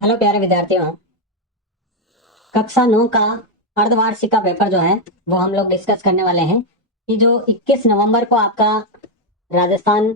Hello प्यारे विद्यार्थियों। कक्षा 9 का अर्धवार्षिक का पेपर जो है वो हम लोग डिस्कस करने वाले हैं कि जो 21 नवंबर को आपका राजस्थान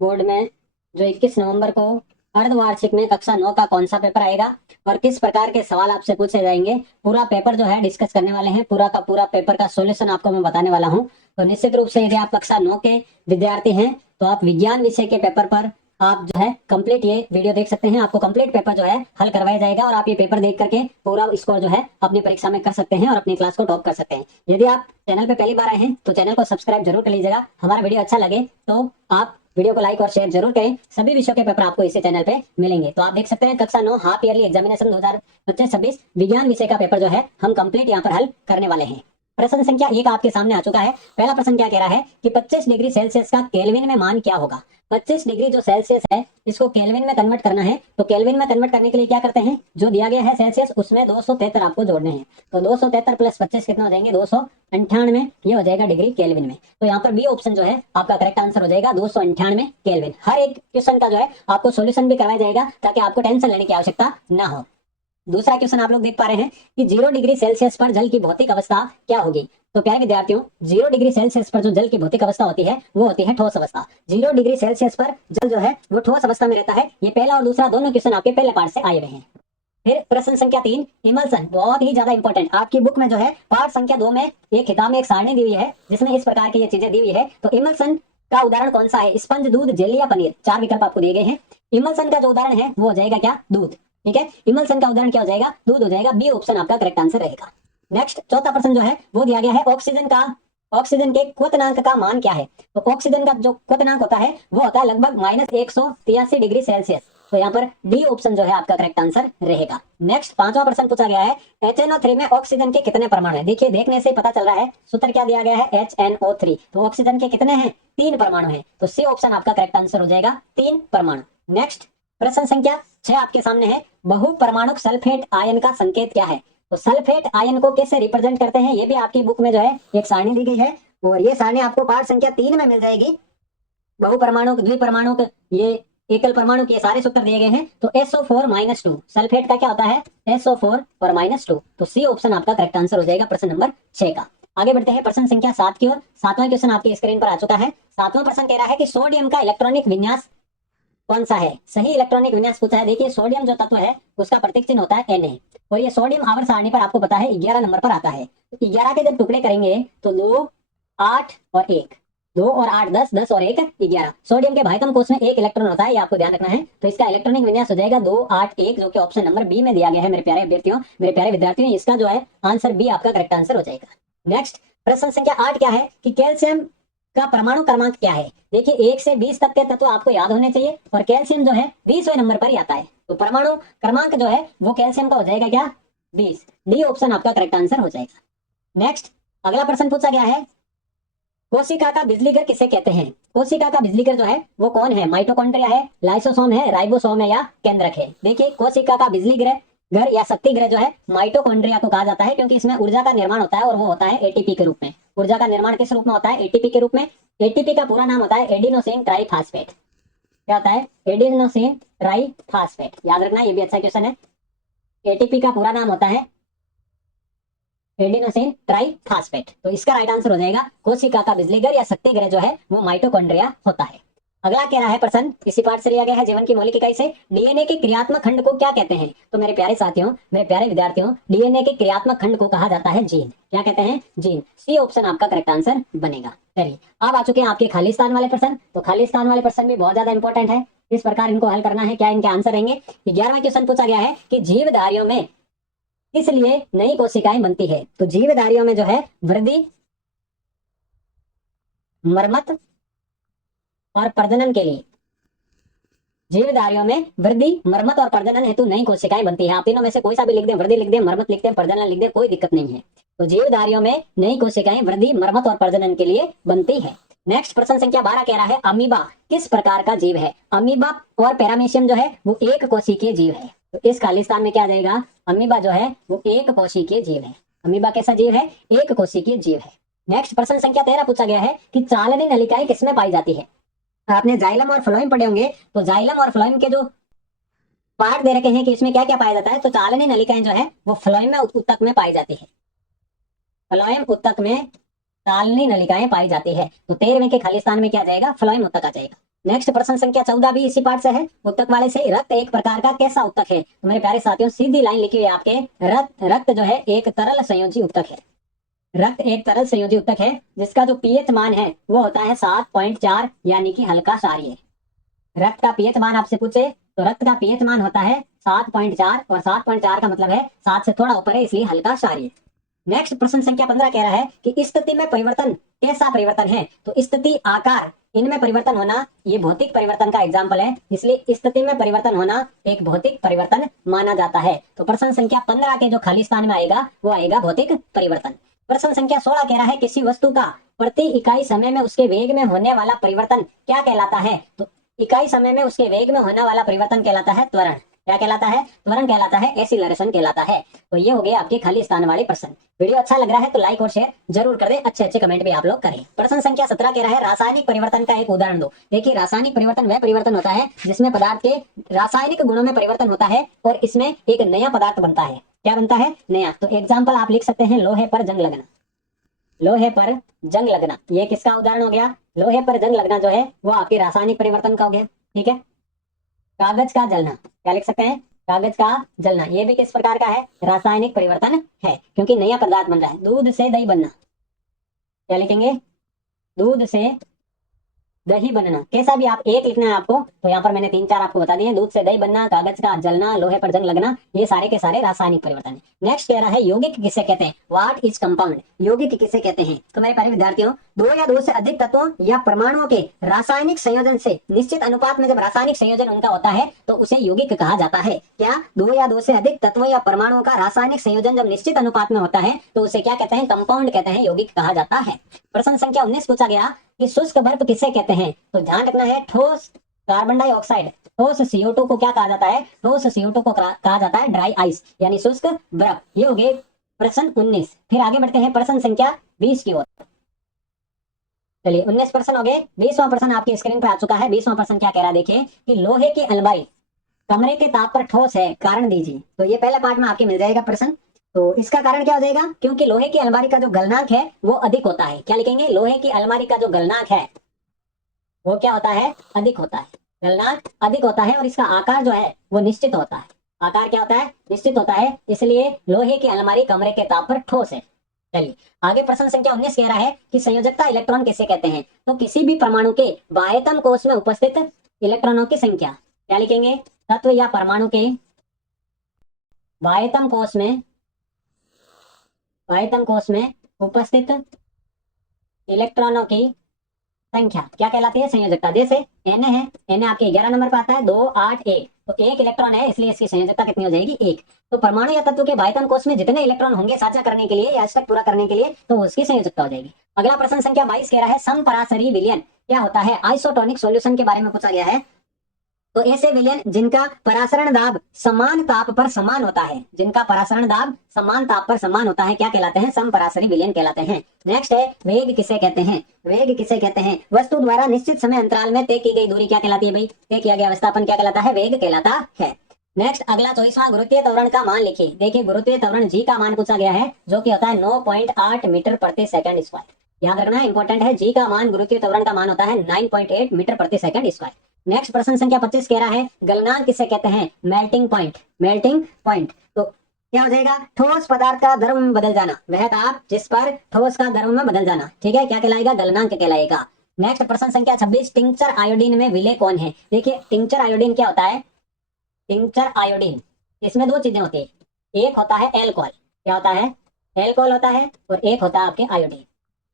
बोर्ड में जो 21 नवंबर को अर्धवार्षिक में कक्षा 9 का कौन सा पेपर आएगा और किस प्रकार के सवाल आपसे पूछे जाएंगे, पूरा पेपर जो है डिस्कस करने वाले हैं। पूरा का पूरा पेपर का सॉल्यूशन आपको मैं बताने वाला हूं। तो निश्चित रूप से यदि आप कक्षा 9 के विद्यार्थी हैं तो आप विज्ञान विषय के पेपर पर आप जो है कंप्लीट ये वीडियो देख सकते हैं। आपको कंप्लीट पेपर जो है हल करवाया जाएगा और आप ये पेपर देख करके पूरा स्कोर जो है अपनी परीक्षा में कर सकते हैं और अपनी क्लास को टॉप कर सकते हैं। यदि आप चैनल पे पहली बार आए हैं तो चैनल को सब्सक्राइब जरूर कर लीजिएगा। हमारा वीडियो अच्छा लगे तो आप वीडियो को लाइक और शेयर जरूर करें। सभी विषयों के पेपर आपको इसी चैनल पे मिलेंगे। तो आप देख सकते हैं कक्षा 9 हाफ ईयरली एग्जामिनेशन 2025-26 विज्ञान विषय का पेपर जो है हम कंप्लीट यहाँ पर हल करने वाले हैं। प्रश्न संख्या 1 आपके सामने आ चुका है। पहला प्रश्न क्या कह रहा है कि 25 डिग्री सेल्सियस का केल्विन में मान क्या होगा। 25 डिग्री जो सेल्सियस है इसको केल्विन में कन्वर्ट करना है। तो केल्विन में कन्वर्ट करने के लिए क्या करते हैं, जो दिया गया है सेल्सियस उसमें 273 आपको जोड़ने हैं। तो 273 प्लस 25 कितना हो जाएंगे, 298। ये हो जाएगा डिग्री केल्विन में। तो यहाँ पर बी ऑप्शन जो है आपका करेक्ट आंसर हो जाएगा 298 केल्विन। हर एक क्वेश्चन का जो है आपको सोल्यूशन भी करवाया जाएगा ताकि आपको टेंशन लेने की आवश्यकता ना हो। दूसरा क्वेश्चन आप लोग देख पा रहे हैं कि 0 डिग्री सेल्सियस पर जल की भौतिक अवस्था क्या होगी। तो प्यारे विद्यार्थियों, 0 डिग्री सेल्सियस पर जो जल की भौतिक अवस्था होती है वो होती है ठोस अवस्था। 0 डिग्री सेल्सियस पर जल जो है वो ठोस अवस्था में रहता है। ये पहला और दूसरा दोनों क्वेश्चन आपके पहले पार्ट से आए हुए हैं। फिर प्रश्न संख्या 3, इमल्सन, बहुत ही ज्यादा इंपॉर्टेंट। आपकी बुक में जो है पाठ संख्या 2 में एक किताब में एक सारणी दी हुई है जिसमें इस प्रकार की ये चीजें दी हुई है। तो इमल्सन का उदाहरण कौन सा है, स्पंज, दूध, जेली या पनीर। 4 विकल्प आपको दिए गए हैं। इमल्सन का जो उदाहरण है वो हो जाएगा क्या, दूध। ठीक है, इमल्सन का उदाहरण क्या हो जाएगा, दूध हो जाएगा। बी ऑप्शन आपका करेक्ट आंसर रहेगा। नेक्स्ट चौथा प्रश्न जो है वो दिया गया है ऑक्सीजन के क्वथनांक का मान क्या है। तो ऑक्सीजन का जो क्वथनांक होता है वो होता है लगभग -183 डिग्री सेल्सियस। तो यहाँ पर डी ऑप्शन जो है आपका करेक्ट आंसर रहेगा। नेक्स्ट पांचवा प्रश्न पूछा गया है HNO3 में ऑक्सीजन के कितने परमाणु हैं। देखिए देखने से पता चल रहा है सूत्र क्या दिया गया है, HNO3। तो ऑक्सीजन के कितने हैं, 3 परमाणु हैं। तो सी ऑप्शन आपका करेक्ट आंसर हो जाएगा 3 परमाणु। नेक्स्ट प्रश्न संख्या 6 आपके सामने है, बहु परमाणुक सल्फेट आयन का संकेत क्या है। तो सल्फेट आयन को कैसे रिप्रेजेंट करते हैं ये भी आपकी बुक में जो है एक सारणी दी गई है और ये सारणी आपको पाठ संख्या 3 में मिल जाएगी। बहु परमाणु, द्विपरमाणु, ये एकल परमाणु के सारे सूत्र दिए गए हैं। तो SO4-2 सल्फेट का क्या होता है, SO4 और -2। तो सी ऑप्शन आपका करेक्ट आंसर हो जाएगा प्रश्न नंबर 6 का। आगे बढ़ते हैं प्रश्न संख्या 7 की ओर। सातवां क्वेश्चन आपकी स्क्रीन पर आ चुका है। सातवां प्रश्न कह रहा है कि सोडियम का इलेक्ट्रॉनिक विन्यास कौन सा है। सही इलेक्ट्रॉनिक विन्यास पूछा है। देखिए सोडियम जो तत्व है उसका प्रतीक चिन्ह होता है Na और ये सोडियम आवर्त सारणी पर आपको पता है 11 नंबर पर आता है। तो 11 के जब टुकड़े करेंगे तो 2, 8 और 1, 2 और 8 10, 10 और 1 11। सोडियम के भाइतम कोष में एक इलेक्ट्रॉन होता है, ये आपको ध्यान रखना है। तो इसका इलेक्ट्रॉनिक विन्यास हो जाएगा 2, 8, 1, जो कि ऑप्शन नंबर बी में दिया गया है। मेरे प्यारे अभ्यर्थियों, मेरे प्यारे विद्यार्थियों, इसका जो है आंसर बी आपका करेक्ट आंसर हो जाएगा। नेक्स्ट प्रश्न संख्या 8 क्या है कि कैल्शियम का परमाणु क्रमांक क्या है। देखिए 1 से 20 तक के तत्व आपको याद होने चाहिए और कैल्शियम जो है 20वें नंबर पर ही आता है। तो परमाणु क्रमांक जो है वो कैल्शियम का हो जाएगा क्या, 20। डी ऑप्शन आपका करेक्ट आंसर हो जाएगा। नेक्स्ट अगला प्रश्न पूछा गया है, कोशिका का बिजली घर किसे कहते हैं। कोशिका का बिजली घर जो है वो कौन है, माइटोकॉन्ड्रिया है, लाइसोसोम है, राइबोसोम है या केंद्रक है। देखिए कोशिका का बिजली घर या शक्ति ग्रह जो है माइटोकॉन्ड्रिया को कहा जाता है क्योंकि इसमें ऊर्जा का निर्माण होता है और वो होता है एटीपी के रूप में। ऊर्जा का निर्माण किस रूप में होता है, एटीपी के रूप में। एटीपी का पूरा नाम होता है एडिनोसिन ट्राइफॉस्फेट। क्या होता है, एडिनोसिन ट्राइफॉस्फेट। याद रखना, ये भी अच्छा क्वेश्चन है। एटीपी का पूरा नाम होता है एडिनोसिन ट्राइफॉस्फेट। तो इसका राइट आंसर हो जाएगा कोशिका का बिजली घर या शक्ति ग्रह जो है वो माइटोकॉन्ड्रिया होता है। अगला कह रहा है प्रश्न, इसी पाठ से लिया गया है जीवन की मौलिक इकाई से, डीएनए के क्रियात्मक खंड को क्या कहते हैं। तो मेरे प्यारे साथियों, मेरे प्यारे विद्यार्थियों, डीएनए के क्रियात्मक खंड को कहा जाता है जीन। क्या कहते हैं, जीन। सी ऑप्शन आपका करेक्ट आंसर बनेगा। चलिए अब आ चुके हैं आपके खाली स्थान वाले प्रश्न। तो खाली स्थान वाले प्रश्न भी बहुत ज्यादा इंपॉर्टेंट है, इस प्रकार इनको हल करना है। क्या इनके आंसर रहेंगे। 11वां क्वेश्चन पूछा गया है कि जीवधारियों में इसलिए नई कोशिकाएं बनती है। तो जीवधारियों में जो है वृद्धि, मरम्मत और प्रजनन के लिए, जीवधारियों में वृद्धि, मरम्मत और प्रजनन हेतु नई कोशिकाएं बनती है। आप तीनों में से कोई सा भी लिख दें, वृद्धि लिख दें, मरम्मत लिख दें, प्रजनन लिख दें, कोई दिक्कत नहीं है। तो जीवधारियों में नई कोशिकाएं वृद्धि, मरम्मत और प्रजनन के लिए बनती है। नेक्स्ट प्रश्न संख्या 12 कह रहा है, अमीबा किस प्रकार का जीव है। अमीबा और पैरामीशियम जो है वो एक कोशिकीय जीव है। तो इस खालिस्तान में क्या आ जाएगा, अमीबा जो है वो एक कोशिकीय जीव है। अमीबा कैसा जीव है, एक कोशिकीय जीव है। नेक्स्ट प्रश्न संख्या 13 पूछा गया है कि चालनी नलिकाएं किसमें पाई जाती है। आपने जाइलम और फ्लोएम पढ़े होंगे। तो जाइलम और फ्लोएम के जो पार्ट दे रखे हैं कि इसमें क्या क्या पाया जाता है, तो चालनी नलिकाएं जो है वो फ्लोएम उत्तक में पाई जाती है। फ्लोएम उत्तक में चालनी नलिकाएं पाई जाती है। तो 13वें के खाली स्थान में क्या जाएगा, फ्लोएम उत्तक आ जाएगा। नेक्स्ट प्रश्न संख्या 14 भी इसी पार्ट से है, उत्तक वाले से। रक्त एक प्रकार का कैसा उत्तक है? तो मेरे प्यारे साथियों सीधी लाइन लिखी हुई है आपके, रक्त जो है एक तरल संयोजी उत्तक है। रक्त एक तरल संयोजी उत्तक है जिसका जो पीएच मान है वो होता है 7.4 यानी कि हल्का क्षारीय। रक्त का पीएच मान आपसे पूछे तो रक्त का पीएच मान होता है 7.4 और 7.4 का मतलब है 7 से थोड़ा ऊपर है, इसलिए हल्का क्षारीय। नेक्स्ट प्रश्न संख्या 15 कह रहा है कि स्थिति में परिवर्तन कैसा परिवर्तन है? तो स्थिति, आकार, इनमें परिवर्तन होना ये भौतिक परिवर्तन का एग्जाम्पल है, इसलिए स्थिति में परिवर्तन होना एक भौतिक परिवर्तन माना जाता है। तो प्रश्न संख्या 15 के जो खाली स्थान में आएगा वो आएगा भौतिक परिवर्तन। प्रश्न संख्या 16 कह रहा है किसी वस्तु का प्रति इकाई समय में उसके वेग में होने वाला परिवर्तन क्या कहलाता है? तो इकाई समय में उसके वेग में होने वाला परिवर्तन कहलाता है त्वरण। क्या कहलाता है? त्वरण कहलाता है, एक्सीलरेशन कहलाता है। तो ये हो गए आपके खाली स्थान वाले प्रश्न। वीडियो अच्छा लग रहा है तो लाइक और शेयर जरूर कर दे, अच्छे अच्छे कमेंट भी आप लोग करें। प्रश्न संख्या 17 कह रहा है रासायनिक परिवर्तन का एक उदाहरण दो। देखिए रासायनिक परिवर्तन वह परिवर्तन होता है जिसमें पदार्थ के रासायनिक गुणों में परिवर्तन होता है और इसमें एक नया पदार्थ बनता है। क्या बनता है? नया। तो एग्जाम्पल आप लिख सकते हैं लोहे पर जंग लगना। लोहे पर जंग लगना ये किसका उदाहरण हो गया? लोहे पर जंग लगना जो है वो आपके रासायनिक परिवर्तन का हो गया। ठीक है। कागज का जलना, क्या लिख सकते हैं? कागज का जलना, ये भी किस प्रकार का है? रासायनिक परिवर्तन है, क्योंकि नया पदार्थ बन रहा है। दूध से दही बनना, क्या लिखेंगे? दूध से दही बनना। कैसा भी आप एक लिखना है आपको, तो यहाँ पर मैंने 3-4 आपको बता दिए। दूध से दही बनना, कागज का जलना, लोहे पर जंग लगना, ये सारे के सारे रासायनिक परिवर्तन है। नेक्स्ट कह रहा है यौगिक किसे कहते हैं? What is compound? यौगिक किसे कहते हैं? तो मेरे प्यारे विद्यार्थियों, दो या दो से अधिक तत्वों या परमाणुओं के रासायनिक संयोजन से निश्चित अनुपात में जब रासायनिक संयोजन उनका होता है तो उसे यौगिक कहा जाता है। क्या? दो या दो से अधिक तत्वों या परमाणुओं का रासायनिक संयोजन जब निश्चित अनुपात में होता है तो उसे क्या कहते हैं? कंपाउंड कहते हैं, यौगिक कहा जाता है। प्रश्न संख्या 19 पूछा गया कि शुष्क बर्फ किसे कहते हैं? तो ध्यान रखना है, ठोस कार्बन डाइऑक्साइड, ठोस CO2 को क्या कहा जाता है? ठोस CO2 को कहा जाता है ड्राई आइस, यानी शुष्क बर्फ। ये हो गए प्रश्न 19। फिर आगे बढ़ते हैं प्रश्न संख्या 20 की ओर। चलिए 19 प्रश्न हो गए, 20वां प्रश्न आपकी स्क्रीन पर आ चुका है। 20वां प्रश्न क्या कह रहा है देखिए कि लोहे की अलमारी कमरे के ताप पर ठोस है, कारण दीजिए। तो ये पहले पार्ट में आपके मिल जाएगा प्रश्न। तो इसका कारण क्या हो जाएगा? क्योंकि लोहे की अलमारी का जो गलनांक है वो अधिक होता है। क्या लिखेंगे? लोहे की अलमारी का जो गलनांक है वो क्या होता है? अधिक होता है। गलनांक अधिक होता है और इसका आकार जो है वो निश्चित होता है। आकार क्या होता है? निश्चित होता है, इसलिए लोहे की अलमारी कमरे के ताप पर ठोस है। चलिए आगे प्रश्न संख्या 19 कह रहा है कि संयोजकता इलेक्ट्रॉन किसे कहते हैं? तो किसी भी परमाणु के बाह्यतम कोश में उपस्थित इलेक्ट्रॉनों की संख्या। क्या लिखेंगे? तत्व या परमाणु के बाह्यतम कोश में उपस्थित इलेक्ट्रॉनों की संख्या क्या कहलाती है? संयोजकता। जैसे Na है, Na आपके 11 नंबर पर आता है, 2, 8, 1, तो 1 इलेक्ट्रॉन है, इसलिए इसकी संयोजकता कितनी हो जाएगी? 1। तो परमाणु या तत्व के बाह्यतम कोश में जितने इलेक्ट्रॉन होंगे साझा करने के लिए या स्टक पूरा करने के लिए, तो उसकी संयोजकता हो जाएगी। अगला प्रश्न संख्या 22 कह रहा है समपरासरी विलयन क्या होता है? आइसोटोनिक सॉल्यूशन के बारे में पूछा गया है। तो ऐसे विलयन जिनका परासरण दाब समान ताप पर समान होता है, जिनका परासरण दाब समान ताप पर समान होता है, क्या कहलाते हैं? समपरासरी विलयन कहलाते हैं। नेक्स्ट है वेग किसे कहते हैं? वेग किसे कहते हैं? वस्तु द्वारा निश्चित समय अंतराल में तय की गई दूरी क्या कहलाती है भाई? तय किया गया विस्थापन क्या कहलाता है? वेग कहलाता है। नेक्स्ट अगला 24वां गुरुत्वीय त्वरण का मान लिखिए। देखिए गुरुत्वीय त्वरण जी का मान पूछा गया है जो कि होता है 9.8 मीटर प्रति सेकंड स्क्वायर। याद रखना इंपॉर्टेंट है, जी का मान गुरुत्वीय त्वरण का मान होता है 9.8 मीटर प्रति सेकंड स्क्वायर। नेक्स्ट प्रश्न संख्या 25 कह रहा है गलनांक किसे कहते हैं? Melting point. मेल्टिंग पॉइंट तो क्या हो जाएगा? ठोस पदार्थ का द्रव में बदल जाना, वह ताप जिस पर ठोस का द्रव में बदल जाना। ठीक है, क्या कहलाएगा? गलनांक कहलाएगा। नेक्स्ट प्रश्न संख्या 26 टिंचर आयोडीन में विलय कौन है? देखिए टिंचर आयोडीन क्या होता है? टिंचर आयोडीन इसमें दो चीजें होती है, एक होता है एल्कोहल। क्या होता है? एल्कोहल होता है, और एक होता है आपके आयोडीन।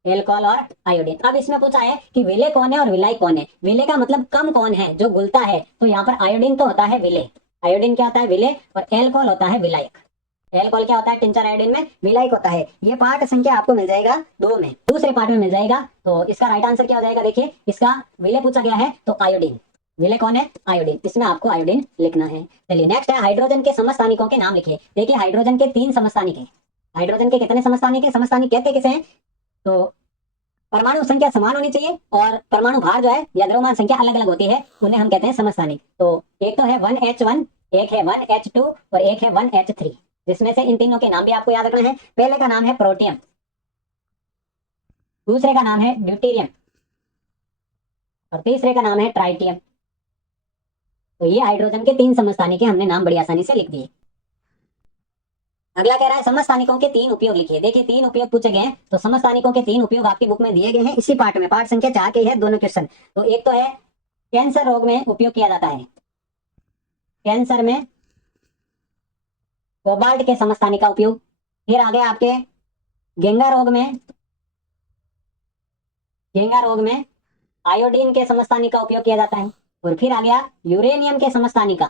एल्कोहल और आयोडीन। अब इसमें पूछा है कि विलय कौन है और विलायक कौन है? विलय का मतलब कम कौन है, जो घुलता है, तो यहाँ पर आयोडीन तो होता है विलय। आयोडीन क्या होता है? विलय, और एल्कोहल होता है विलायक। एल्कोहल क्या होता है? टिंचर आयोडीन में विलायक होता है। ये पार्ट संख्या आपको मिल जाएगा 2 में, दूसरे पार्ट में मिल जाएगा। तो इसका राइट आंसर क्या हो जाएगा? देखिए इसका विलय पूछा गया है तो आयोडीन। विलय कौन है? आयोडीन। इसमें आपको आयोडीन लिखना है। चलिए नेक्स्ट है हाइड्रोजन के समस्थानिकों के नाम लिखिए। देखिए हाइड्रोजन के 3 समस्थानिक है। हाइड्रोजन के कितने समस्थानिक है? समस्थानिक कहते किसे हैं? तो परमाणु संख्या समान होनी चाहिए और परमाणु भार जो है या द्रव्यमान संख्या अलग अलग होती है, उन्हें हम कहते हैं समस्थानिक। तो एक तो है 1H1 एक है 1H2 और एक है 1H3, जिसमें से इन तीनों के नाम भी आपको याद रखना है। पहले का नाम है प्रोटियम, दूसरे का नाम है ड्यूटेरियम और तीसरे का नाम है ट्राइटियम। तो ये हाइड्रोजन के तीन समस्थानिक हमने नाम बड़ी आसानी से लिख दिए। अगला कह रहा है समस्थानिकों के तीन उपयोग लिखिए। देखिए तीन उपयोग पूछे गए हैं, तो समस्थानिकों के तीन उपयोग आपकी बुक में दिए गए हैं इसी पार्ट में, पार्ट संख्या 4 के है दोनों क्वेश्चन। तो एक तो है कैंसर रोग में उपयोग किया जाता है, कैंसर में कोबाल्ट के समस्थानिक का उपयोग। फिर आगे आपके गेंगा रोग में, गेंगा रोग में आयोडीन के समस्थानिक का उपयोग किया जाता है। और फिर आ गया यूरेनियम के समस्थानिक का,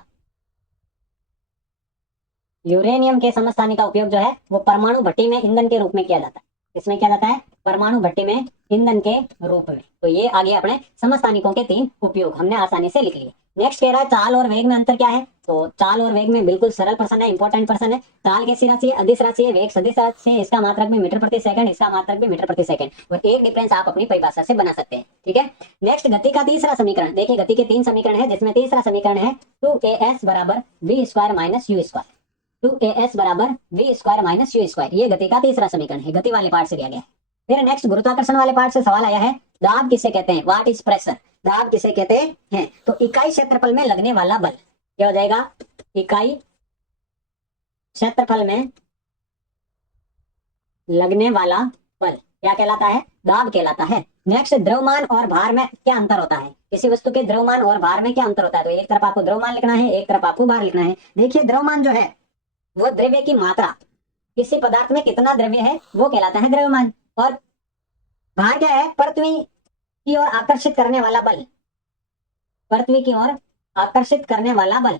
यूरेनियम के समस्थानिक का उपयोग जो है वो परमाणु भट्टी में ईंधन के रूप में किया जाता है। इसमें क्या जाता है, परमाणु भट्टी में ईंधन के रूप में। तो ये आगे अपने समस्थानिकों के तीन उपयोग हमने आसानी से लिख लिए। नेक्स्ट कह रहा है चाल और वेग में अंतर क्या है। तो चाल और वेग में बिल्कुल सरल प्रश्न है, इंपॉर्टेंट प्रश्न है। चाल कैसी राशि है, अदिश राशि है। वेग सदिश राशि है, इसका मात्रक भी मीटर प्रति सेकंड, इसका मात्रक भी मीटर प्रति सेकंड। और एक डिफरेंस आप अपनी परिभाषा से बना सकते हैं, ठीक है। नेक्स्ट गति का तीसरा समीकरण। देखिए गति के तीन समीकरण है, जिसमें तीसरा समीकरण है 2as बराबर v square minus u square. 2as बराबर v square minus u square, ये गति का तीसरा समीकरण है, गति वाले पार्ट से दिया गया है। फिर नेक्स्ट गुरुत्वाकर्षण वाले पार्ट से सवाल आया है, दाब किसे कहते हैं, व्हाट इज प्रेशर, दाब किसे कहते हैं। तो इकाई क्षेत्रफल में लगने वाला बल क्या हो जाएगा, इकाई क्षेत्रफल में लगने वाला बल क्या कहलाता है, दाब कहलाता है। नेक्स्ट द्रव्यमान और भार में क्या अंतर होता है, किसी वस्तु के द्रव्यमान और भार में क्या अंतर होता है। तो एक तरफ आपको द्रव्यमान लिखना है, एक तरफ आपको भार लिखना है। देखिए द्रव्यमान जो है वो द्रव्य की मात्रा, किसी पदार्थ में कितना द्रव्य है वो कहलाता है द्रव्यमान। और भार क्या है, पृथ्वी की ओर आकर्षित करने वाला बल, पृथ्वी की ओर आकर्षित करने वाला बल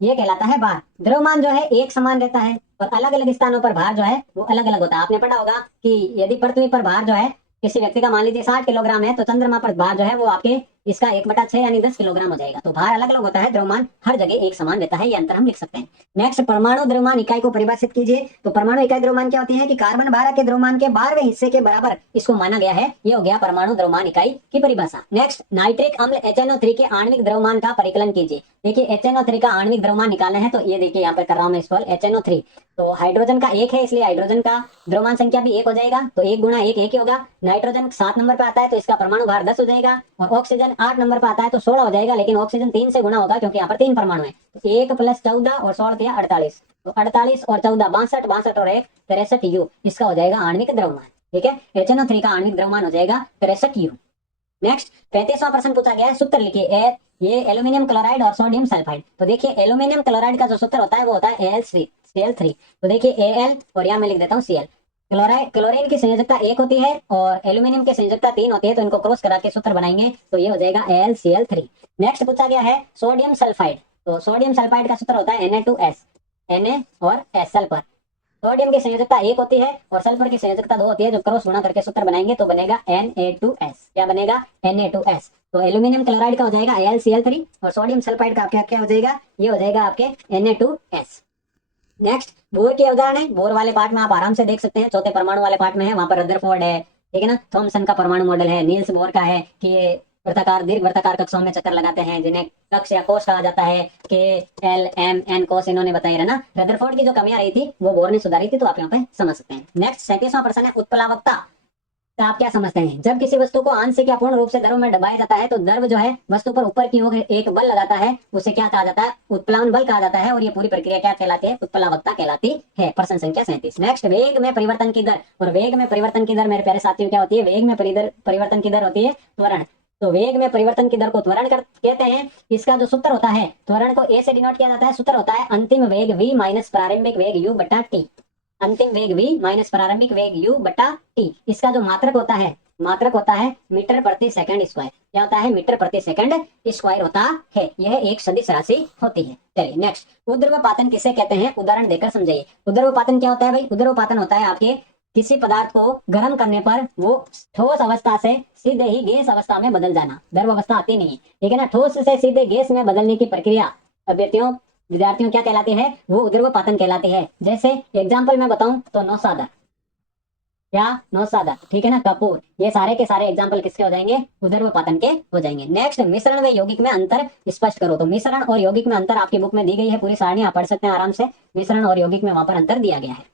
ये कहलाता है भार। द्रव्यमान जो है एक समान रहता है और अलग अलग स्थानों पर भार जो है वो अलग अलग होता है। आपने पढ़ा होगा कि यदि पृथ्वी पर भार जो है किसी व्यक्ति का मान लीजिए 60 किलोग्राम है, तो चंद्रमा पर भार जो है वो आपके इसका 1/6 यानी 10 किलोग्राम हो जाएगा। तो भार अलग अलग होता है, द्रव्यमान हर जगह एक समान रहता है, ये अंतर हम लिख सकते हैं। नेक्स्ट परमाणु द्रव्यमान इकाई को परिभाषित कीजिए। तो परमाणु इकाई द्रव्यमान क्या होती है कि कार्बन 12 के द्रव्यमान के 12वें हिस्से के बराबर इसको माना गया है, ये हो गया परमाणु द्रव्यमान इकाई की परिभाषा। नेक्स्ट नाइट्रिक अम्ल HNO3 के आणविक द्रव्यमान का परिकलन कीजिए। देखिए HNO3 का आणविक द्रव्यमान निकालना है, तो ये देखिए यहाँ पर कर रहा हूँ मैं इसको HNO3। तो हाइड्रोजन का एक है, इसलिए हाइड्रोजन का द्रव्यमान संख्या भी एक हो जाएगा, तो 1 गुणा 1 1 ही होगा। नाइट्रोजन 7 नंबर पे आता है तो इसका परमाणु भार 10 हो जाएगा। और ऑक्सीजन 8 नंबर पे आता है तो 16 हो जाएगा, लेकिन ऑक्सीजन 3 से गुणा होगा क्योंकि यहाँ पर 3 परमाणु है। तो 1 + 14 और 16 दिया 48, तो 48 और 14 62, 62 और 1 63 U, इसका हो जाएगा आणविक द्रव्यमान, ठीक है। HNO3 का आणविक द्रव्यमान हो जाएगा 63 U। नेक्स्ट 35वां प्रश्न पूछा गया है, सूत्र लिखिए। ये एल्यूमिनियम क्लोराइड और सोडियम सल्फाइड। तो देखिए एल्यूमिनियम क्लोराइड का जो सूत्र होता है वो होता है AlCl3। तो देखिए Al और यहाँ मैं लिख देता हूँ Cl। क्लोराइड क्लोरीन की संयोजकता 1 होती है और एल्यूमिनियम की संयोजकता 3 होती है, तो इनको क्रॉस करा के सूत्र बनाएंगे तो ये हो जाएगा AlCl3। नेक्स्ट पूछा गया है सोडियम सल्फाइड। तो सोडियम सल्फाइड का सूत्र होता है Na2S, Na और S सल्फर। सोडियम की संयोजकता 1 होती है और सल्फर की संयोजकता 2 होती है, जो क्रॉस गुणा करके सूत्र बनाएंगे तो बनेगा Na2S। क्या बनेगा, Na2S। तो एल्यूमिनियम क्लोराइड का हो जाएगा AlCl3 और सोडियम सल्फाइड का क्या क्या हो जाएगा, ये हो जाएगा आपके Na2S। नेक्स्ट बोर की अवधारणा है, बोर वाले पार्ट में आप आराम से देख सकते हैं, चौथे परमाणु वाले पार्ट में है, वहां पर रदरफोर्ड है, ठीक है ना। थॉमसन का परमाणु मॉडल है, नील्स बोर का है कि ये वृत्ताकार दीर्घ वृत्ताकार कक्षों में चक्कर लगाते हैं, जिन्हें कक्ष या कोष कहा जाता है। K L M N कोष इन्होंने बताई है ना। रदरफोर्ड की जो कमियां रही थी वो बोर ने सुधारी थी, तो आप यहाँ पे समझ सकते हैं। नेक्स्ट 37वां प्रश्न है उत्प्लावकता। तो आप क्या समझते हैं, जब किसी वस्तु को आंशिक या पूर्ण रूप से द्रव में दबाया जाता है तो द्रव जो है वस्तु पर ऊपर की ओर एक बल लगाता है, उसे क्या कहा जाता है, उत्प्लावन बल कहा जाता है। और ये पूरी प्रक्रिया क्या कहलाती है, उत्प्लावकता कहलाती है। प्रश्न संख्या 37। नेक्स्ट वेग में परिवर्तन की दर। और वेग में परिवर्तन की दर मेरे प्यारे साथियों क्या होती है, वेग में परिवर्तन की दर होती है त्वरण। तो वेग में परिवर्तन की दर को त्वरण कहते हैं। इसका जो सूत्र होता है, त्वरण को ए से डिनोट किया जाता है, सूत्र होता है अंतिम वेग v माइनस प्रारंभिक वेग u बटा t। अंतिम वेग v माइनस प्रारंभिक वेग u बटा t। इसका जो मात्रक होता है मीटर प्रति सेकंड स्क्वायर। क्या होता है, मीटर प्रति सेकंड स्क्वायर होता है। यह एक सदिश राशि होती है। चलिए नेक्स्ट उद्रवपातन किसे कहते हैं, उदाहरण देकर समझाइए। उद्रवपातन क्या होता है भाई, उद्रवपातन होता है आपके किसी पदार्थ को गर्म करने पर वो ठोस अवस्था से सीधे ही गैस अवस्था में बदल जाना। द्रव अवस्था आती नहीं है, ठीक है ना। ठोस से सीधे गैस में बदलने की प्रक्रिया विद्यार्थियों क्या कहलाती है, वो उद्रवपातन कहलाती है। जैसे एग्जाम्पल मैं बताऊं तो नौसादा, क्या नौसादा, ठीक है ना, कपूर, ये सारे के सारे एग्जाम्पल किसके हो जाएंगे, उदर्वपातन के हो जाएंगे। नेक्स्ट, मिश्रण व यौगिक में अंतर स्पष्ट करो। तो मिश्रण और यौगिक में अंतर आपकी बुक में दी गई है, पूरी सारणी आप पढ़ सकते हैं आराम से। मिश्रण और यौगिक में वहां पर अंतर दिया गया है।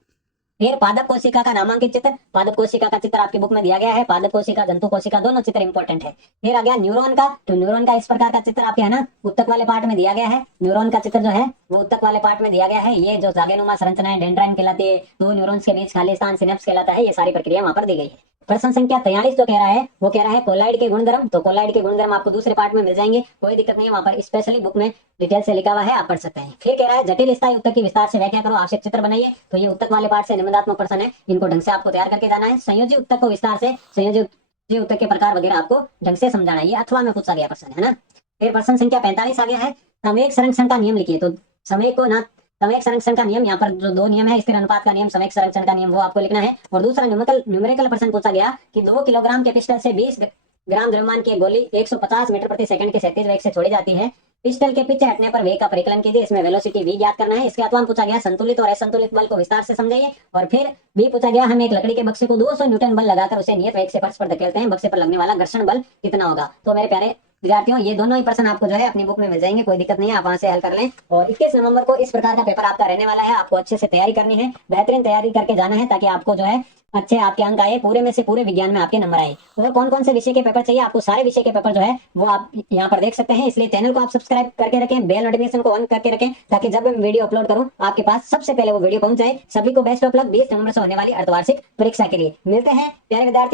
फिर पादप कोशिका का नामांकित चित्र, पादप कोशिका का चित्र आपकी बुक में दिया गया है। पादप कोशिका, जंतु कोशिका, दोनों चित्र इंपॉर्टेंट है। फिर आ गया न्यूरॉन का, तो न्यूरॉन का इस प्रकार का चित्र आपके है ना उत्तक वाले पार्ट में दिया गया है। न्यूरॉन का चित्र जो है वो उत्तक वाले पार्ट में दिया गया है। ये जो जागेनुमा संरचना है डेंड्राइन कहलाती है, दो न्यूरॉन्स के बीच खाली स्थान सिनेप्स कहलाता है। ये सारी प्रक्रिया वहां पर दी गई है। प्रश्न संख्या 43 जो कह रहा है वो कह रहा है कोलाइड के गुणधर्म। तो कोलाइड के गुणधर्म आपको दूसरे पार्ट में मिल जाएंगे, कोई दिक्कत नहीं है, वहां पर स्पेशली बुक में डिटेल से लिखा हुआ है, आप पढ़ सकते हैं। फिर कह रहा है जटिल स्थायी उत्तक की विस्तार से व्याख्या करो, आवश्यक चित्र बनाइए। तो ये उत्तक वाले पार्ट से निबंधात्मक प्रश्न है, इनको ढंग से आपको तैयार करके जाना है। संयोजी उत्तक को विस्तार से, संयोजी उत्तक के प्रकार वगैरह आपको ढंग से समझाना है, ये अथवा में पूछा गया प्रश्न है ना। फिर प्रश्न संख्या 45 आ गया है, संवेग संरक्षण का नियम लिखिए। तो संवेग को ना, संवेग संरक्षण का नियम, यहाँ पर जो दो नियम है, स्थिर अनुपात का नियम, संवेग संरक्षण का नियम, वो आपको लिखना है। और दूसरा न्यूमेरिकल प्रश्न पूछा गया कि 2 किलोग्राम के पिस्टल से 20 ग्राम द्रव्यमान की एक गोली 150 मीटर प्रति सेकंड के 37 वेग से छोड़ी जाती है। पिस्टल के पीछे हटने पर वेग का परिकलन कीजिए। इसमें वेलोसिटी v ज्ञात करना है। इसके अथवा में पूछा गया संतुलित और असंतुलित बल को विस्तार से समझाइए। और फिर भी पूछा गया हम एक लकड़ी के बक्से को 200 न्यूटन बल लगाकर उसे नियत वेग से फर्श पर धकेलते हैं, बक्से पर लगने वाला घर्षण बल कितना होगा। तो मेरे प्यारे विद्यार्थियों, ये दोनों ही प्रश्न आपको जो है अपनी बुक में मिल जाएंगे, कोई दिक्कत नहीं है, आप वहां से हल कर लें। और 21 नवंबर को इस प्रकार का पेपर आपका रहने वाला है, आपको अच्छे से तैयारी करनी है, बेहतरीन तैयारी करके जाना है, ताकि आपको जो है अच्छे आपके अंक आए, पूरे में से पूरे विज्ञान में आपके नंबर आए। और कौन कौन से विषय के पेपर चाहिए आपको, सारे विषय के पेपर जो है वो आप यहाँ पर देख सकते हैं। इसलिए चैनल को आप सब्सक्राइब करके रखें, बेल नोटिफिकेशन को ऑन करके रखें, ताकि जब मैं वीडियो अपलोड करूं आपके पास सबसे पहले वो वीडियो पहुंच जाए। सभी को बेस्ट ऑफ लक 20 नवंबर से होने वाली अर्धवार्षिक परीक्षा के लिए। मिलते हैं प्यारे विद्यार्थी।